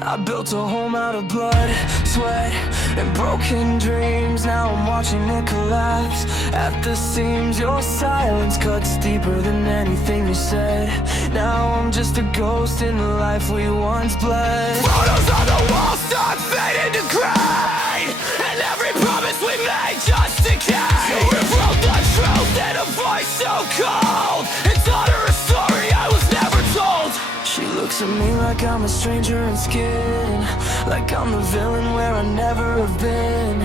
I built a home out of blood, sweat, and broken dreams. Now I'm watching it collapse at the seams. Your silence cuts deeper than anything you said. Now I'm just a ghost in the life we once bled. Photos on the wall start fading to gray, and every promise we made just decay. So we wrote the truth in a voice so cold, and taught her a story I was never told. She looks at me like I'm a stranger in skin, like I'm the villain where I never have been.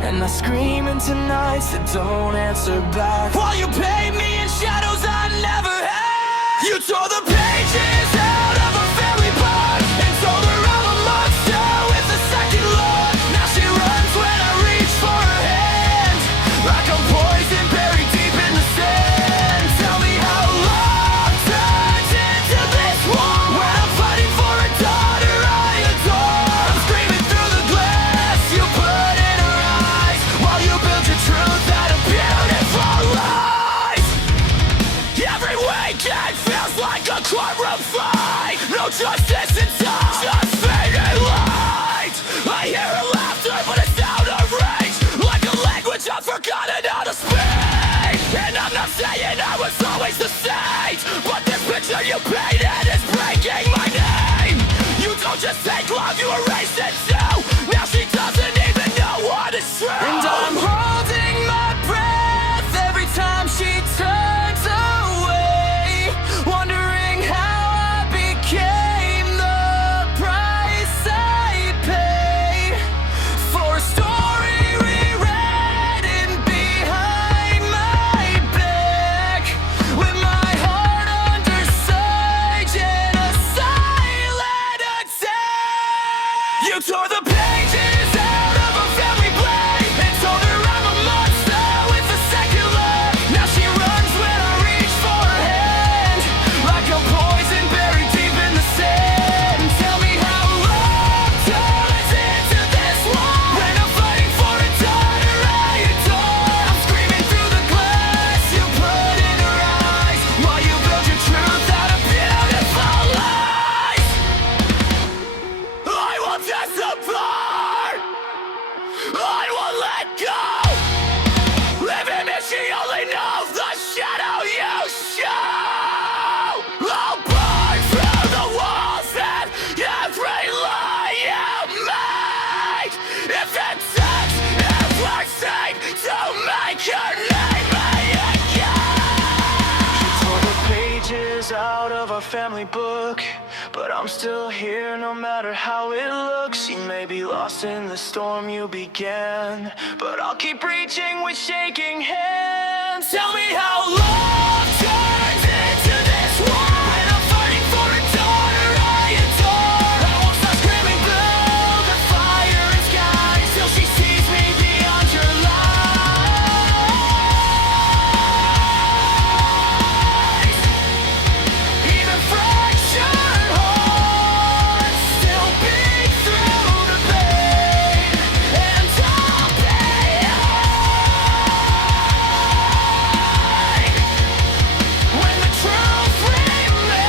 And I scream into nights that don't answer back, while you paint me in shadows I never had. You tore the pages out of a family book and told her I'm a monster with a second look. Now she runs when I reach for her hand, like I'm poison buried deep in the sand. Tell me how love turns into this war, when I'm fighting for a daughter I adore. I'm screaming through the glass you put in her eyes, while you build your truth out of beautiful lies. Every weekend feels like a courtroom fight, no justice in sight, just fading light. I hear her laughter but it's out of range, like a language I've forgotten how to speak. And I'm not saying I was always the same, but this picture you painted is breaking my name. You don't just take love, you erase it too. Now she doesn't even know what is true. And I'm holding my breath every time she turns away, wondering how I became the price I pay for a story rewritten behind my back, with my heart under siege and a silent attack. You tore the pages out of a family blade and told her I'm a monster with a second look. Now she runs when I reach for her hand, like a poison buried deep in the sand. Tell me how love turns into this war, when I'm fighting for a daughter I adore. I'm screaming through the glass you put in her eyes, while you build your truth out of beautiful lies. I will disappear, I will let go, leaving me she only knows the shadow you show. I'll burn through the walls and every lie you make, if it takes everything to make your name again. She tore the pages out of our family book, but I'm still here no matter how it looks. You may be lost in the storm you began, but I'll keep reaching with shaking hands. Tell me how love turns into this war, when I'm fighting for a daughter I adore. I won't stop screaming, build a fire in skies, till she sees me beyond your lies. Even fractured hearts still beat through the pain, and I'll pay when the truth remains.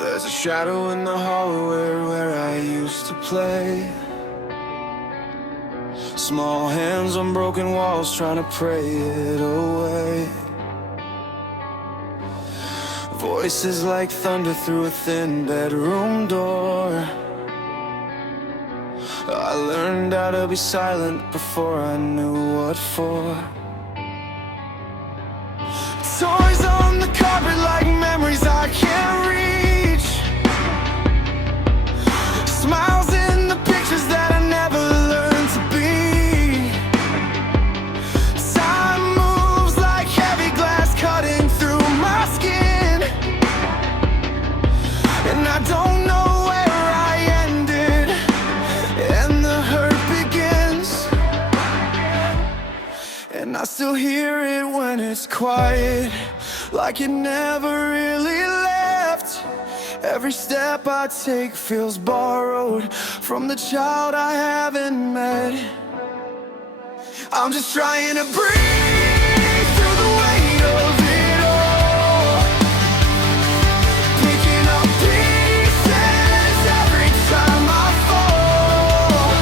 There's a shadow in the hallway where I used to play. Small hands on broken walls trying to pray it away. Voices like thunder through a thin bedroom door. I learned how to be silent before I knew what for. Toys on the carpet like memories I can't reach. Smiles in the pictures that I never learned to be. Time moves like heavy glass cutting through my skin, and I don't know where I ended and the hurt begins. I still hear it when it's quiet, like it never really left. Every step I take feels borrowed from the child I haven't met. I'm just trying to breathe through the weight of it all, picking up pieces every time I fall.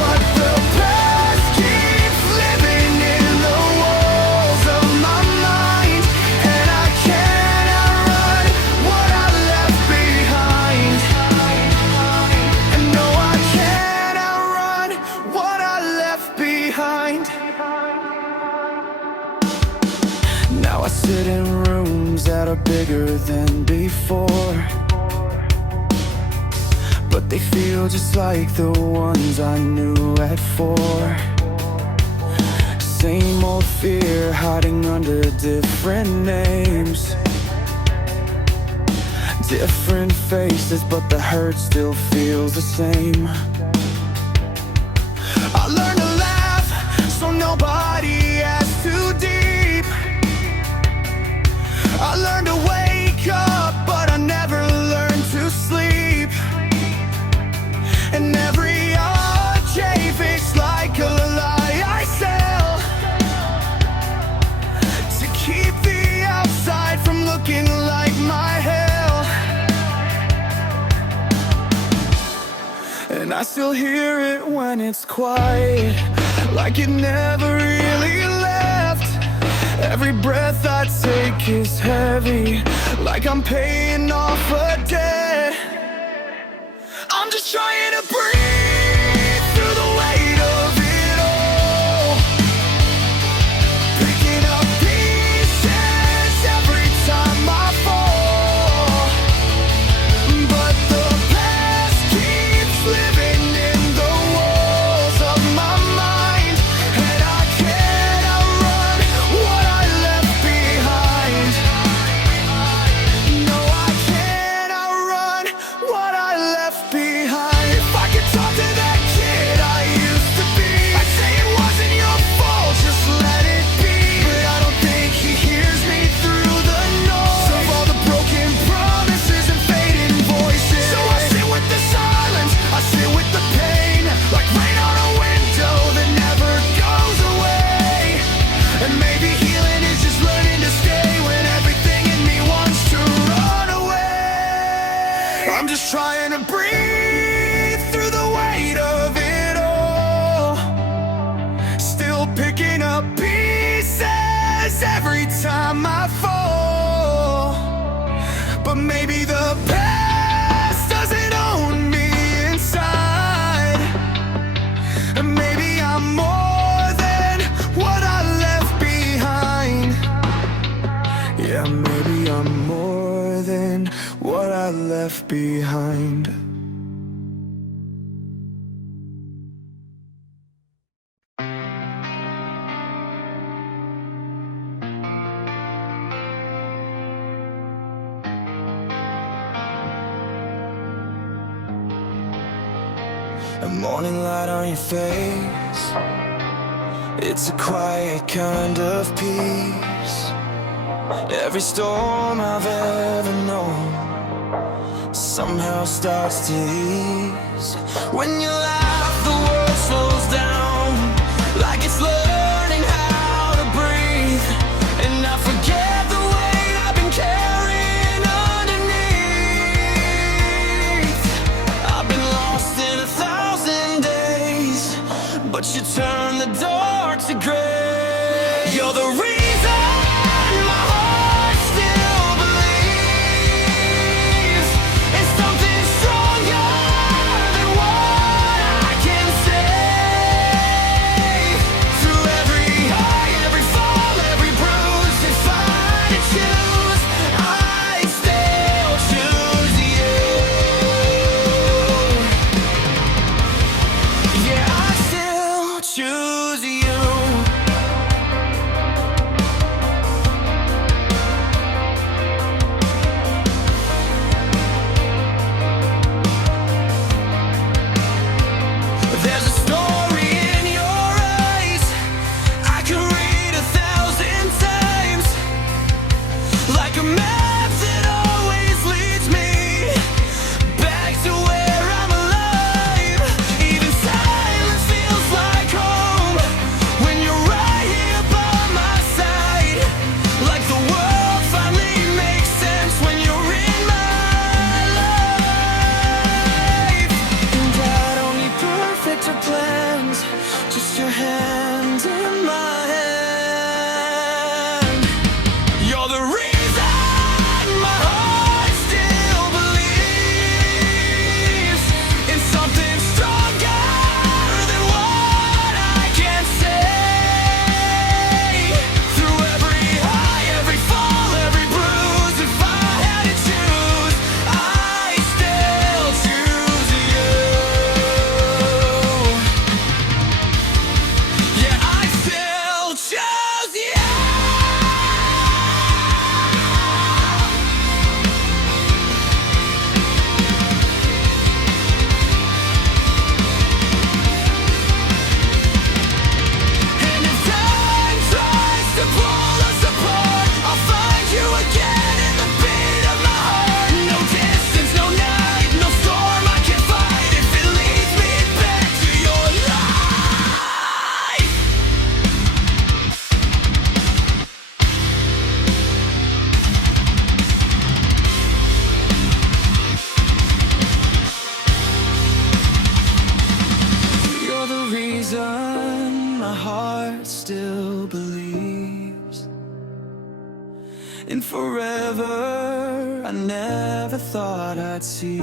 But the past keeps living in the walls of my mind, and I can't outrun what I left behind. And no, I can't outrun what I left behind. Now I sit in rooms that are bigger than before, but they feel just like the ones I knew at 4. Same old fear hiding under different names, different faces, but the hurt still feels the same. I learned to laugh so nobody asks too deep. I learned to wake up, but I never learned to sleep. And every OJ fits like a lie I sell, to keep the outside from looking like my hell. And I still hear it when it's quiet, like it never really left. Every breath I take is heavy, like I'm paying off a debt. I'm just trying to breathe through the weight of it all, picking up pieces every time I fall. But the past keeps living in the walls of my mind, and I can't outrun what I left behind. No, I can't outrun what I left behind. If I could talk to that kid I used to be, I'd say it wasn't your fault, just let it be. But I don't think he hears me through the noise of all the broken promises and fading voices. So I sit with the silence, I sit with the pain, like rain on a window that never goes away. And maybe healing is just learning to stay when everything in me wants to run away. I'm just trying to breathe through the weight of it all, still picking up pieces every time I fall. But maybe the past doesn't own me inside, and maybe I'm more than what I left behind. Yeah, maybe I'm more than what I left behind. A morning light on your face, it's a quiet kind of peace. Every storm I've ever known somehow starts to ease. When you laugh, the world slows down, like it's learning how to breathe. And I forget the weight I've been carrying underneath. I've been lost in 1,000 days, but you turn the dark to gray. You're the reason my heart still believes in something stronger than what I can say. Through every high, every fall, every bruise, if I had to choose, I still choose you. Yeah, I still choose you. a map that always leads me back to where I'm alive. Even silence feels like home when you're right here by my side. Like the world finally makes sense when you're in my life. And I don't need perfect or plans, just your hand in my hand. You're the reason my heart still believes in something stronger than what I can say. Through every high, every fall, every bruise, if I had to choose, I still choose you. Yeah, I still choose you. And if time tries to pull us apart, I'll find you again in the beat of my heart. No distance, no night, no storm I can fight if it leads me back to your life. You're the reason my heart still believes in forever I never thought I'd see.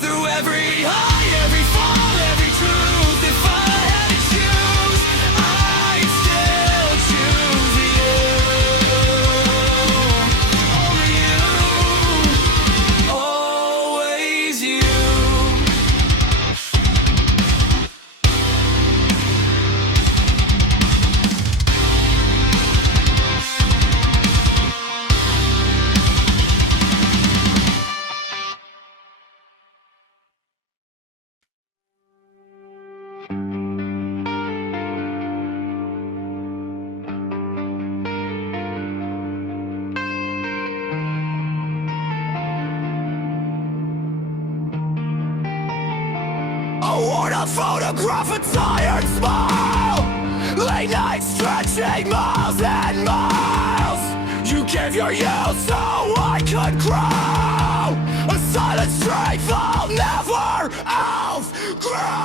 Through every high, every fall, every truth, if I had to choose, I'd still choose you. Only you, always you. I wanna photograph a tired smile, late night stretching miles and miles. You gave your youth so I could grow, a silent strength I'll never outgrow.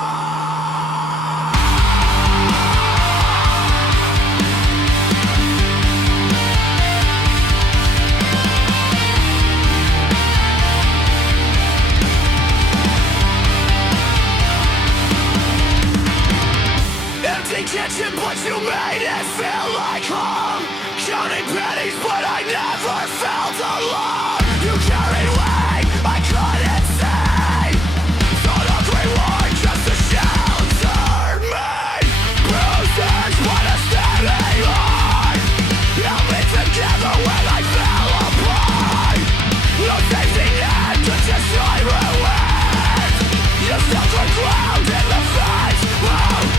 Empty kitchen, but you made it feel like home. Counting pennies, but I never felt alone. You carried weight I couldn't see. Thought a great war just to shelter me. Bruises, what a steady line. Held me together when I fell apart. No safety net to destroy ruins. You stuck the ground in the face of pride.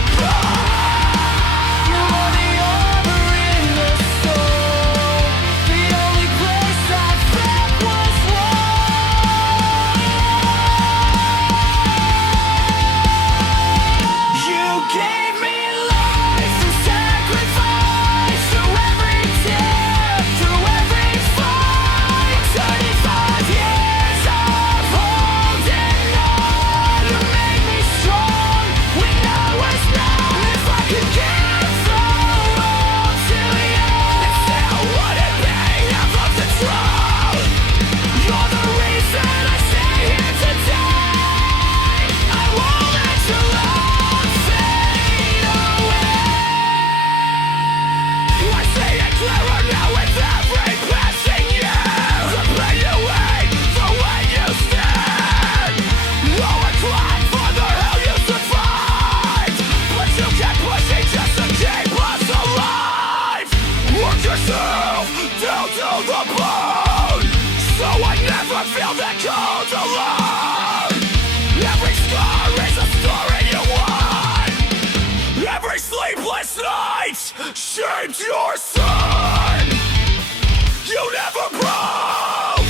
You're the armor in the soul. The only place I felt was warm. You gave me life through sacrifice, through every tear, through every fight. 35 years of holding on to make me strong when I was not. If I could give the world to you, it still wouldn't be half of the truth. You're the reason I stay here today. I won't let your love fade away. I see it clearer now with every passing year. The pain you hate, the way you stand. Lower climb for the hell you survived, but you kept pushing just to keep us alive. Work yourself down to the bone, so I never feel that cold alone. Every scar is a story you won. Every sleepless night shaped your son. You never prove.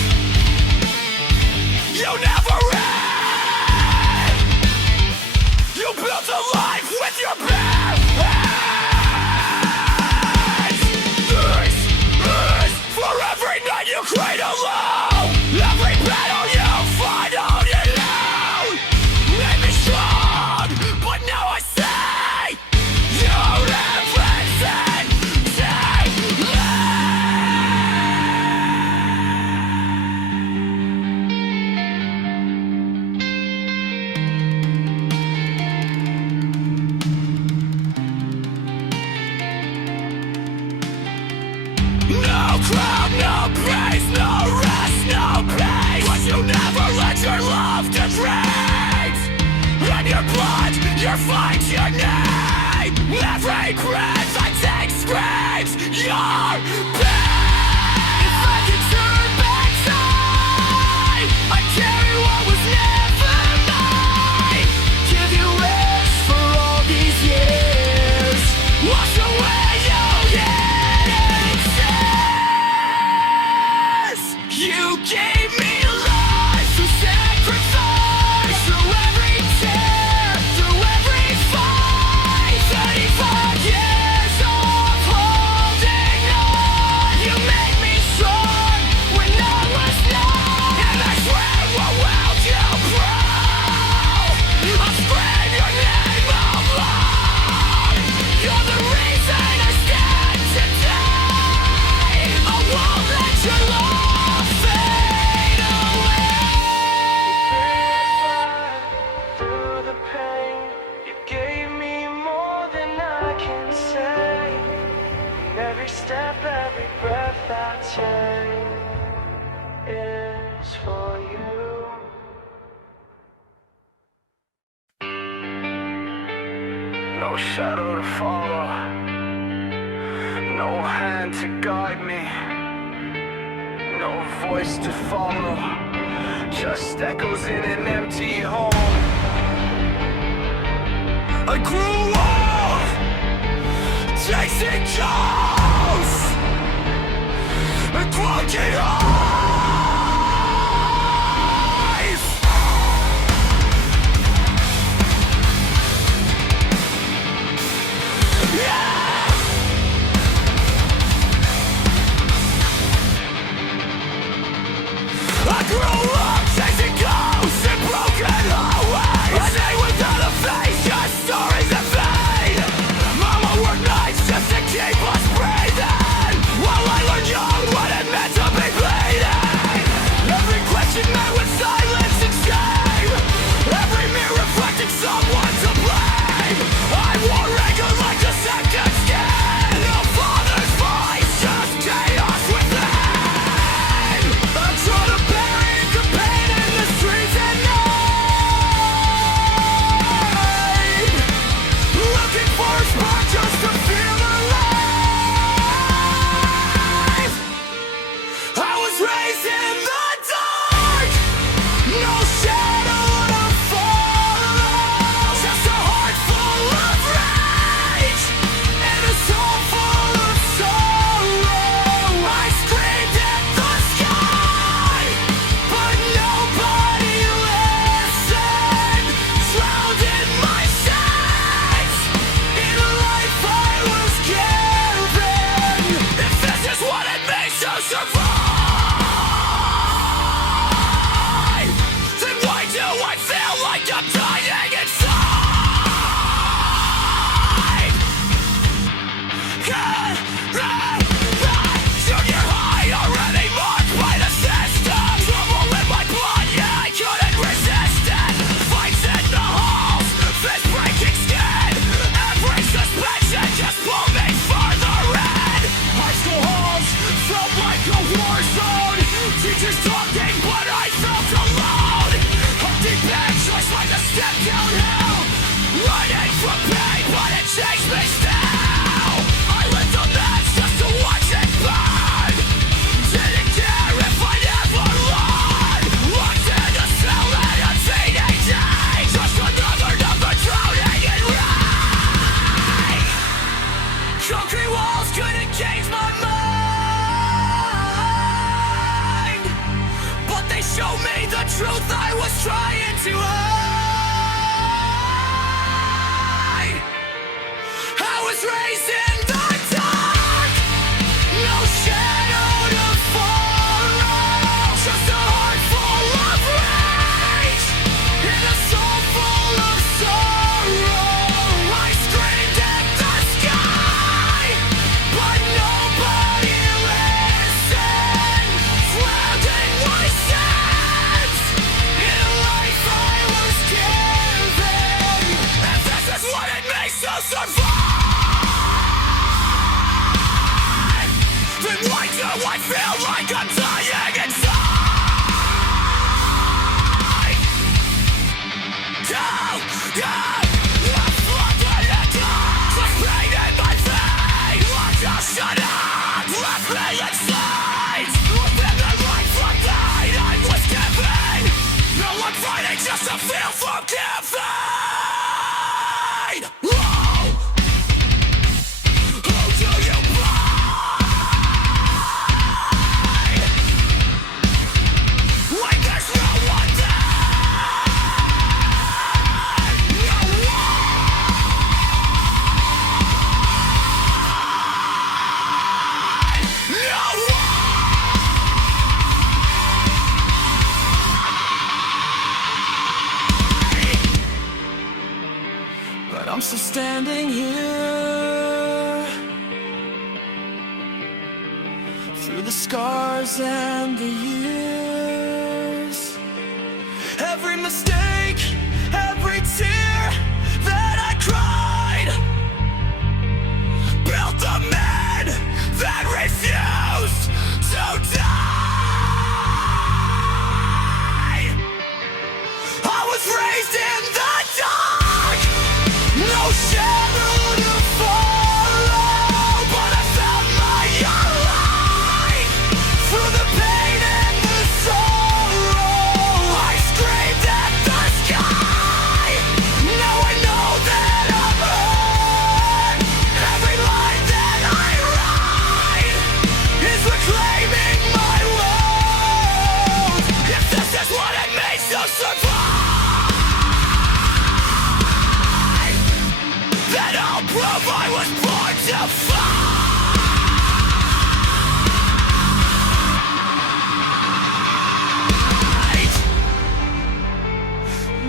You never end. You built a life with your bare hands. This is for every night you cried alone. Every battle you fight on your own. Made me strong, but now I say you represent no crowd, no praise, no rest, no peace. But you never let your love degrade. And your blood, your fight, your name. Every breath I take screams your pain. If I could turn back time, I'd carry what was never mine. Give you rest for all these years. Wash away your innocence. You gave me life through sacrifice, through every tear, through every fight. 35 years of holding on. You made me strong when I was not. And I swear what will you prove? I'll scream your name out loud. You're the reason I stand today. I won't let your love fade away. Through the pain, you gave me more than I can say. Every step, every breath I take is for you. No shadow to follow, no hand to guide me, no voice to follow, just echoes in an empty home. I grew up chasing ghosts and broken eyes. Yeah. I grew up chasing ghosts and broken highways. A day without a face, just stories in vain. Mama worked nights just to keep us breathing, while I learned young what it meant to be bleeding. Every question met with silence and shame. Every mirror reflecting someone to blame. I wore anger like a second skin. No father's voice, just chaos within. I try to bury the pain in the streets at night, looking for a spark just to feel alive. I was raised in the dark, no shadow to follow, just a heart full of rage and a soul full of sorrow. I screamed at the sky, but nobody listened. Drowned in my sins, in a life I was given. If this is what it means to survive, then why do I feel like I'm dying inside? Junior high, already marked by the system. Trouble in my blood, yeah, I couldn't resist it. Fights in the halls, fist breaking skin. Every suspension just pulled me further in. High school halls felt like a war zone. Teachers talking, but I felt alone. Hunting bench, just like a step downhill. Running from pain, but it chased me still. I lit the match just to watch it burn. Didn't care if I'd ever learn. Locked in a cell at a teenage age. Just another number drowning in rain. Concrete walls couldn't cage my mind. Show me the truth I was trying to hide. I was raised in the dark, no shadow to follow, just a heart full of rage and a soul full of sorrow. I screamed at the sky, but nobody listened, flouting my sins in a life I was given. And this is what it makes us survive. Then why do I feel like I'm dying inside? I'm flooded into the pain in my veins. I just shut up, left me inside. Within the life I died, I was given. No, I'm fighting just to feel forgiven. Whoa. Who do you blame when there's no one there? No one. No one. But I'm still standing here through the scars and the years. Every mistake, every tear that I cried built the men that refused to die. I was raised in the dark, no shadow to follow, but I found my own light through the pain and the sorrow. I screamed at the sky, now I know that I'm hurt. Every line that I write is reclaiming my world. If this is what it makes us survive, then I'll prove I was born to fight.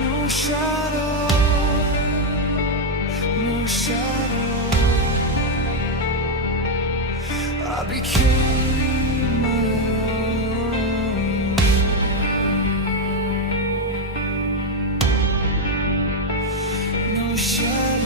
No shadow, no shadow. I became my own. No shadow.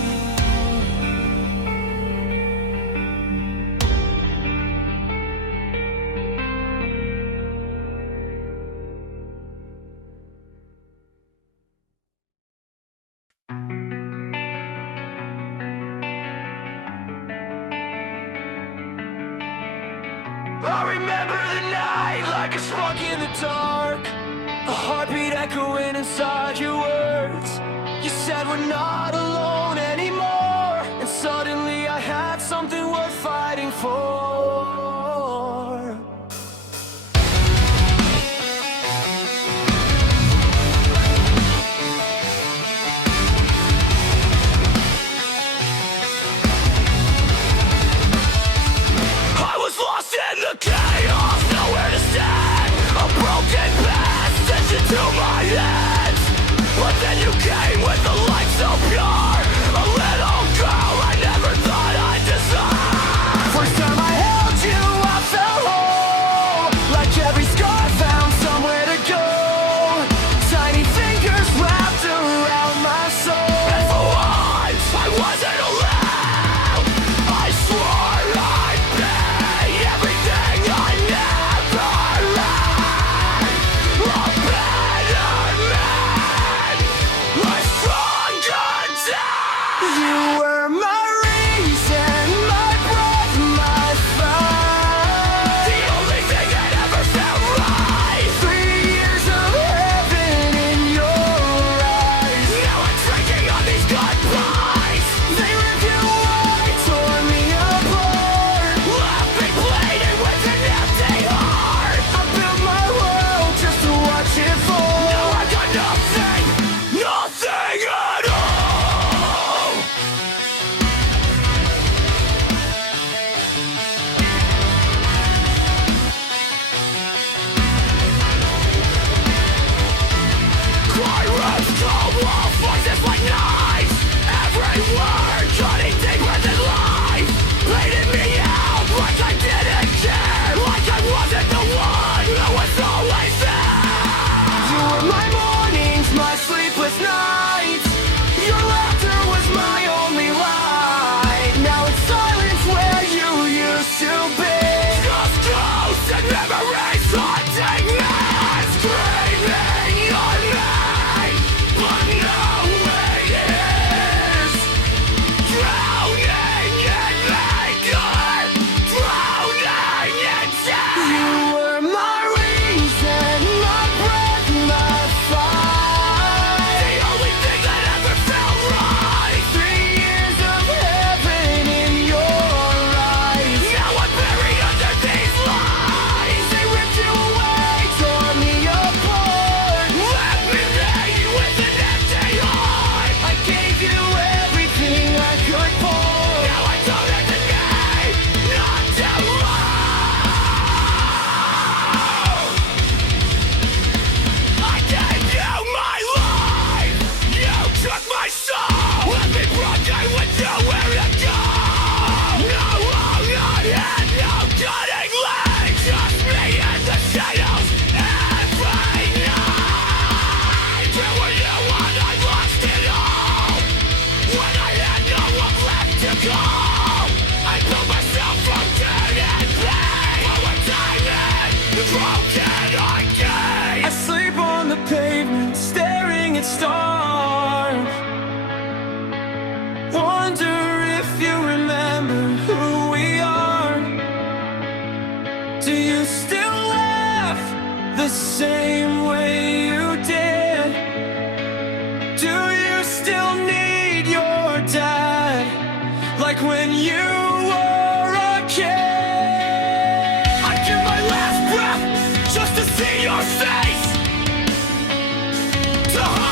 I remember the night like a spark in the dark, a heartbeat echoing inside your words. You said we're not alone anymore, and suddenly I had something worth fighting for. I was lost in the chaos, nowhere to stand. A broken past stitched into my hands. But then you came with a light so pure, a little girl I never thought I'd desire. First time I had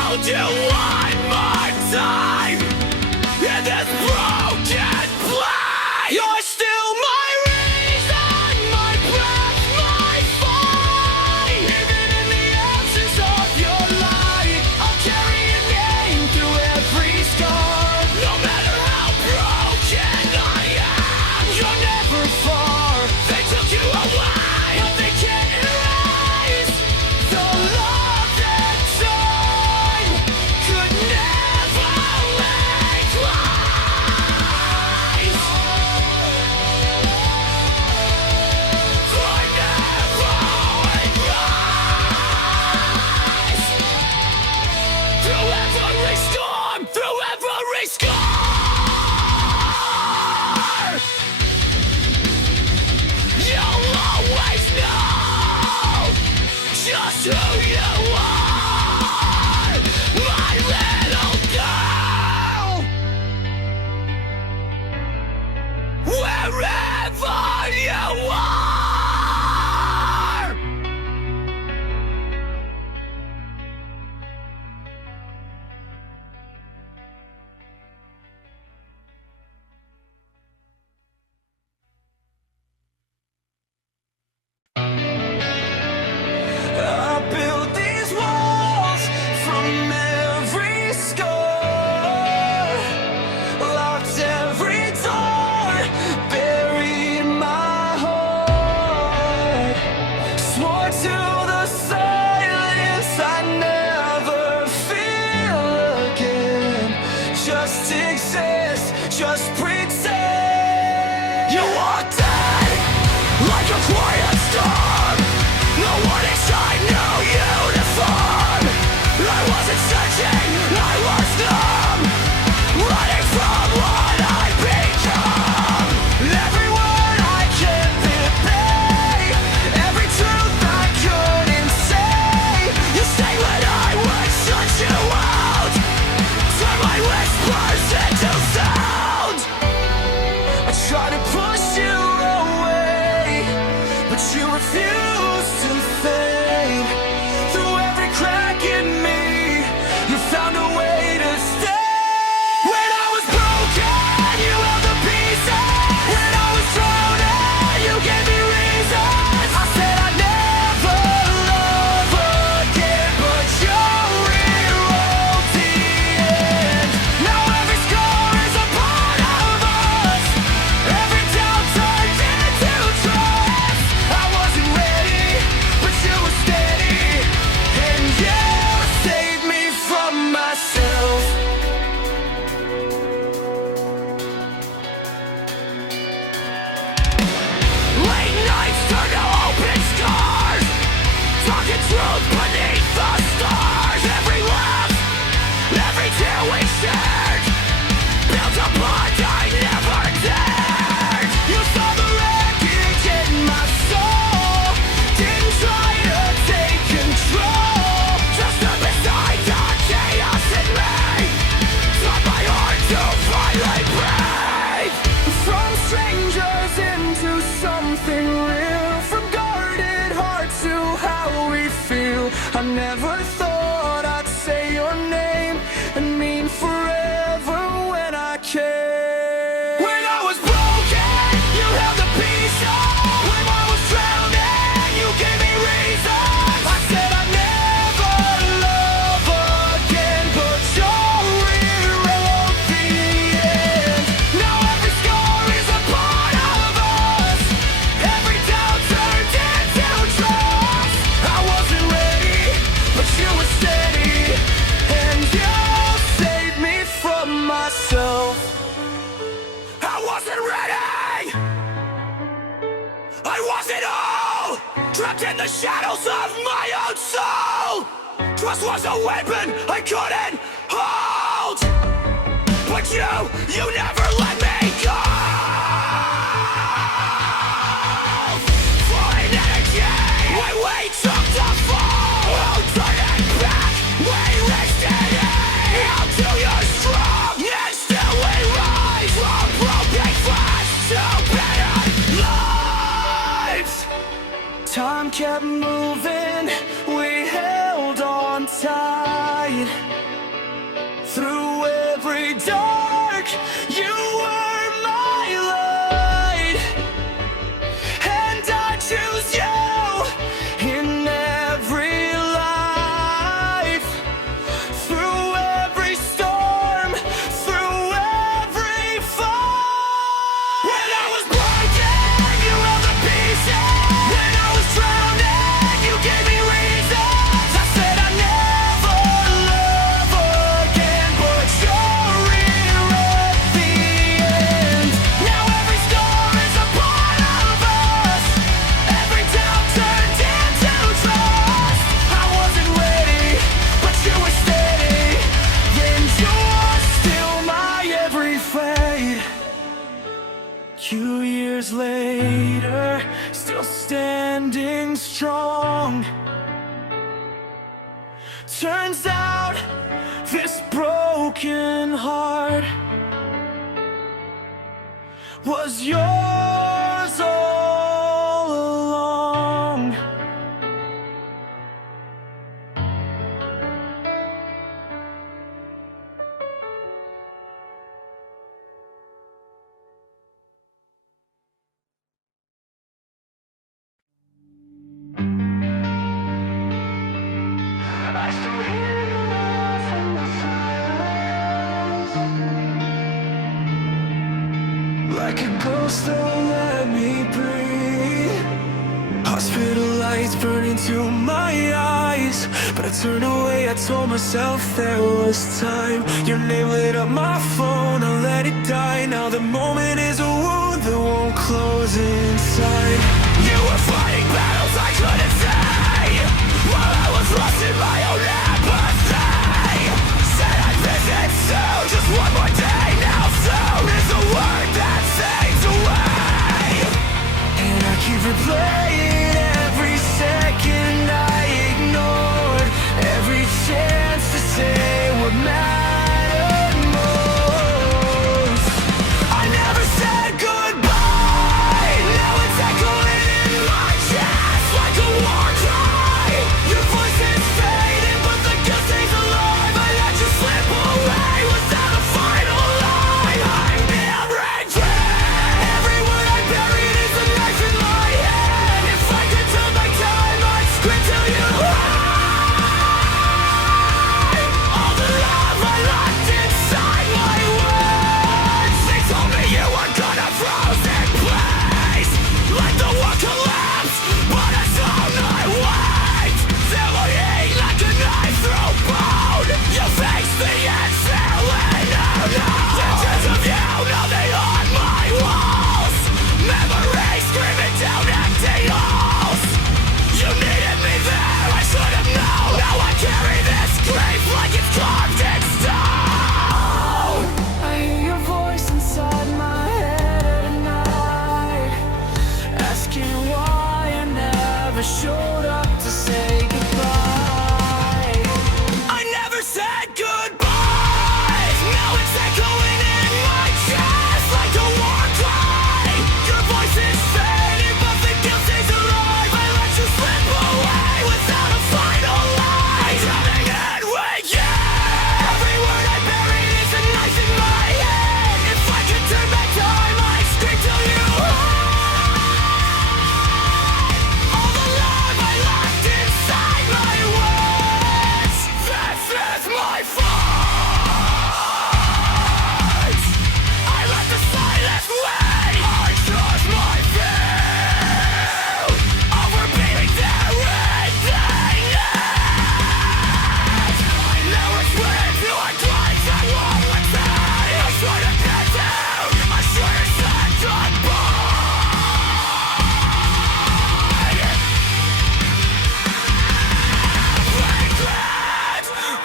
hold you one more time in this broken place. You're still my reason, my breath, my fight. Even in the absence of your light, I'll carry your name through every scar. No matter how broken I am, you're never far. They took you away, but they can't erase the love that time could never make right. Could never make right. Through every storm, through every scar, you'll always know just who you are, my little girl. Wherever you are. I built these walls from every scar, locked every door, buried my heart, swore to the silence I'd never feel again, just exist, just pretend. You walked dead like a quiet storm. No warning sign, no uniform. I wasn't searching, I was numb, running from what I'd become. Every word I can't repay, every truth I couldn't say. You stay when I would shut you out, turn my whispers into sound. I try to push you away, but you refuse to fade. Through every crack in me, you found a way to stay. When I was broken, you held the pieces. When I was drowning, you gave me reasons. I said I'd never love again, but you rewrote the end. Now every scar is a part of us, every doubt turned into trust. I wasn't ready, but you were steady, and you saved me from myself. Late nights turn to open scars, talking truth beneath the stars. Every laugh, every tear we shared, built a bond I never dared. You saw the wreckage in my soul, didn't try to take control, just stood beside the chaos in me, taught my heart to finally breathe. From strangers into something real, from guarded hearts to how we feel. I never thought I'd say your name and mean forever when I came. When I was broken, you held the pieces. When I was drowning, you gave me reasons. I said I'd never love again, but you rewrote the end. Now every scar is a part of us, every doubt turned into trust. I wasn't ready, but you were steady, and you saved me from myself. I wasn't ready, I wasn't all, trapped in the shadows of my own soul. Trust was a weapon I couldn't hold, but you never let me go. For an energy, my weight took the fall. No turning back, we reached it. How do you strong and still we rise from broken flesh to better lives. Time kept moving, we held on tight. years later, still standing strong. Turns out this broken heart was yours all along. I still hear your laugh in the silence, like a ghost that won't let me breathe. Hospital lights burn into my eyes, but I turned away, I told myself there was time. Your name lit up my phone, I let it die. Now the moment is a wound that won't close inside. You were fighting battles I couldn't say, while I was lost in my own apathy. Said I'd visit soon, just one more day. Now soon is a word that fades away, and I keep replaying every second I ignored, every chance to say what mattered most. I never said goodbye, now it's echoing in my chest like a war cry. Your voice is fading, but the guilt stays alive. I let you slip away without a final line. I'm in regret, every word I buried is a knife in my head. If I could turn back time, I'd scream till you hide. All the love I locked inside my words. They told me you were gonna frozen place, let the world collapse, but I saw my weight. Silhouette like a knife through bone. You faced me and fell in out. Pictures of you, now they haunt my walls. Memories screaming down empty halls. You needed me there, I should have known. Now I carry this grief like it's carved in stone. I hear your voice inside my head at night, asking why I never showed up to say goodbye. I never said goodbye, now it's echoing in my chest like a war cry. Your voice is fading, but the guilt stays alive. I let you slip away without a final line. Drowning in with you, every word I buried is a knife in my head. If I could turn back time, I'd scream till you hide. All the love I locked inside my words. This is my fight. I let the silence win. I trust my view over being there within it. Now it's with you, I twice I won't return. I should have been down, I should have said goodbye.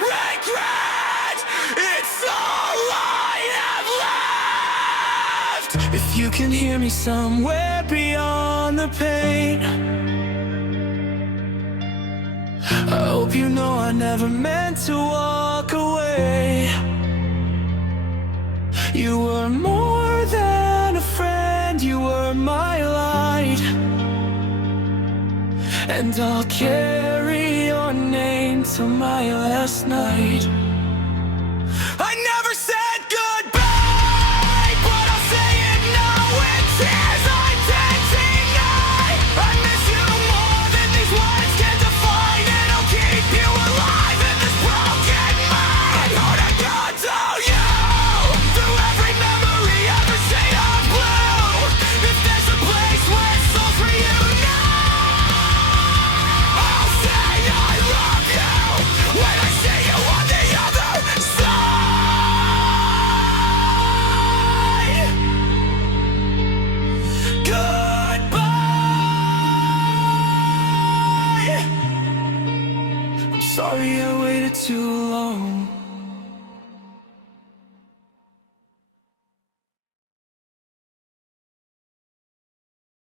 Regret, it's all I have left. If you can hear me somewhere beyond the pain, I hope you know I never meant to walk away. You were more than a friend, you were my light, and I'll carry your name till my last night. I never said goodbye, but I'll say it now in tears. I can't deny I miss you more than these words can define, and I'll keep you alive in this broken mind. I hold a gun to you through every memory, every shade of blue. If there's a place where souls reunite, I'll say I love you when I see you on the other side. Goodbye. I'm sorry I waited too long.